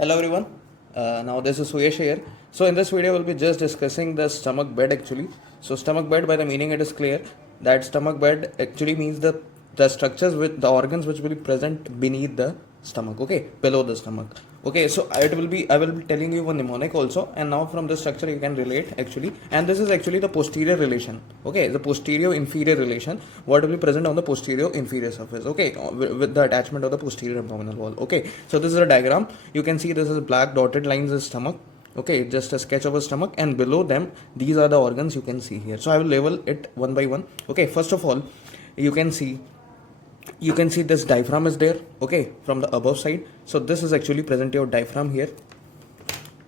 Hello everyone. Now this is Suyesh here. So in this video we'll be just discussing the stomach bed actually. So stomach bed, by the meaning it is clear that stomach bed actually means the structures with the organs which will be present beneath the stomach. Okay, below the stomach. Okay, so I will be telling you one mnemonic also, and now from this structure you can relate actually, and this is actually the posterior relation. Okay, the posterior inferior relation, what will be present on the posterior inferior surface. Okay, with the attachment of the posterior abdominal wall. Okay, so this is a diagram. You can see this is black dotted lines is stomach. Okay, just a sketch of a stomach, and below them these are the organs you can see here. So I will label it one by one. Okay, first of all, you can see this diaphragm is there. Okay, from the above side. So this is actually present your diaphragm here.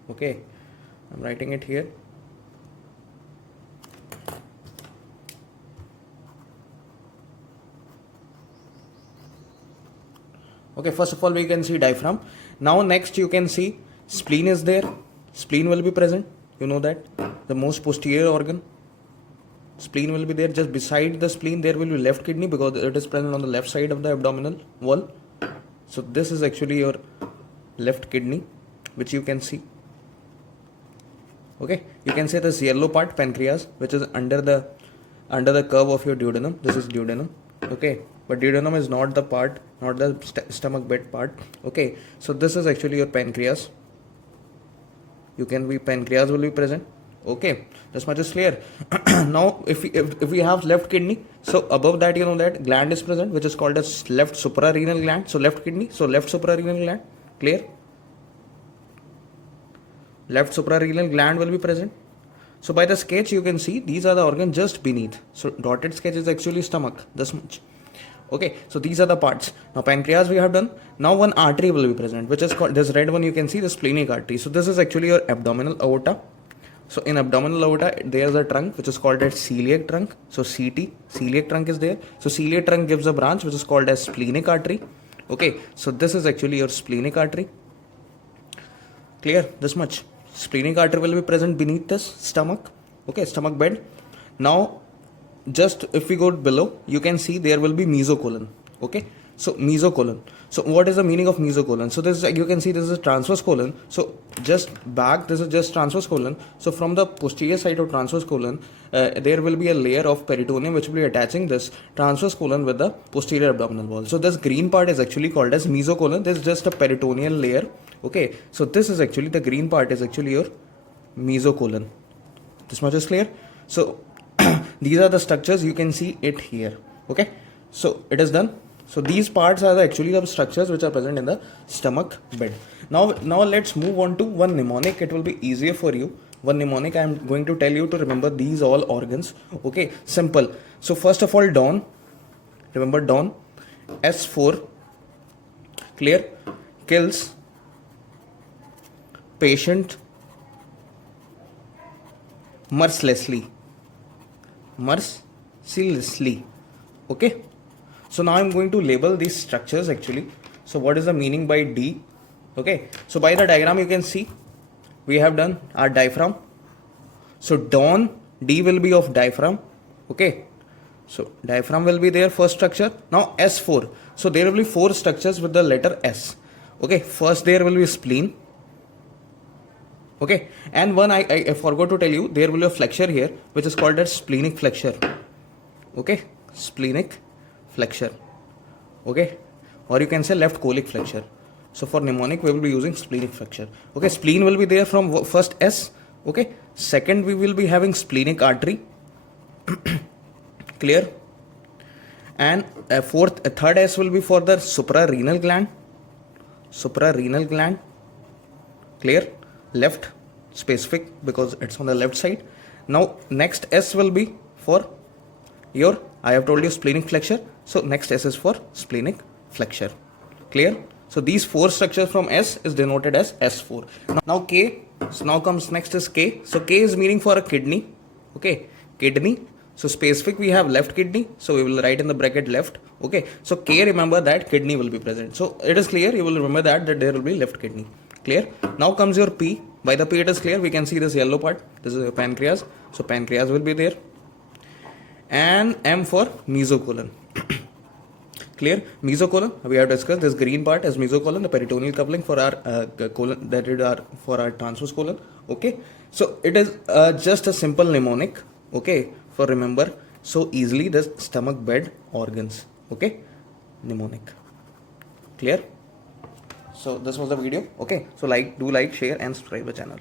Okay, I'm writing it here. Okay, first of all we can see diaphragm. Now next you can see spleen is there. Spleen will be present, you know that, the most posterior organ. Spleen will be there. Just beside the spleen there will be left kidney because it is present on the left side of the abdominal wall. So this is actually your left kidney, which you can see. Okay, you can say this yellow part, pancreas, which is under the curve of your duodenum. This is duodenum. Okay, but duodenum is not the part, not the stomach bed part. Okay, so this is actually your pancreas. You can be pancreas will be present. Okay, this much is clear. Now if we have left kidney, so above that you know that gland is present, which is called as left suprarenal gland. So left kidney, so left suprarenal gland. Clear? Left suprarenal gland will be present. So by the sketch you can see these are the organs just beneath. So dotted sketch is actually stomach, this much. Okay, so these are the parts. Now pancreas we have done. Now one artery will be present, which is called, this red one you can see, the splenic artery. So this is actually your abdominal aorta. So in abdominal aorta there is a trunk which is called as celiac trunk. So CT, celiac trunk is there. So celiac trunk gives a branch which is called as splenic artery. Okay, so this is actually your splenic artery. Clear? This much. Splenic artery will be present beneath this stomach. Okay, stomach bed. Now just if we go below, you can see there will be mesocolon. Okay, so mesocolon. So what is the meaning of mesocolon? So this is, you can see this is a transverse colon. So just back, this is just transverse colon. So from the posterior side of transverse colon, there will be a layer of peritoneum which will be attaching this transverse colon with the posterior abdominal wall. So this green part is actually called as mesocolon. This is just a peritoneal layer. Okay, so this is actually, the green part is actually your mesocolon. This much is clear. So these are the structures, you can see it here. Okay, so it is done. So these parts are actually the structures which are present in the stomach bed. Now let's move on to one mnemonic. It will be easier for you. One mnemonic I am going to tell you to remember these all organs. Okay, simple. So first of all, dawn. Remember dawn. S4. Clear? Kills. Patient. Mercilessly. Mercilessly. Okay, so now I'm going to label these structures actually. So what is the meaning by D? Okay, so by the diagram you can see we have done our diaphragm. So dawn, D will be of diaphragm. Okay, so diaphragm will be there, first structure. Now S4, so there will be 4 structures with the letter S. Okay, first there will be spleen. Okay, and one I forgot to tell you, there will be a flexure here which is called as splenic flexure. Okay, splenic flexure. Okay, or you can say left colic flexure. So for mnemonic we will be using splenic flexure. Okay, spleen will be there from first S. Okay, second we will be having splenic artery. Clear? And third S will be for the suprarenal gland. Suprarenal gland. Clear? Left specific because it's on the left side. Now next S will be for your, I have told you, splenic flexure. So next S is for splenic flexure. Clear? So these 4 structures from S is denoted as S4. Now K. So now comes next is K. So K is meaning for a kidney. Okay, kidney. So specific we have left kidney. So we will write in the bracket left. Okay, so K, remember that kidney will be present. So it is clear, you will remember that there will be left kidney. Clear? Now comes your P. By the P it is clear, we can see this yellow part. This is your pancreas. So pancreas will be there. And M for mesocolon. Clear? Mesocolon, we have discussed this green part as mesocolon, the peritoneal coupling for our colon, that is our for our transverse colon. Okay, so it is just a simple mnemonic. Okay, for remember so easily the stomach bed organs. Okay, mnemonic. Clear? So this was the video. Okay, so do like, share, and subscribe the channel.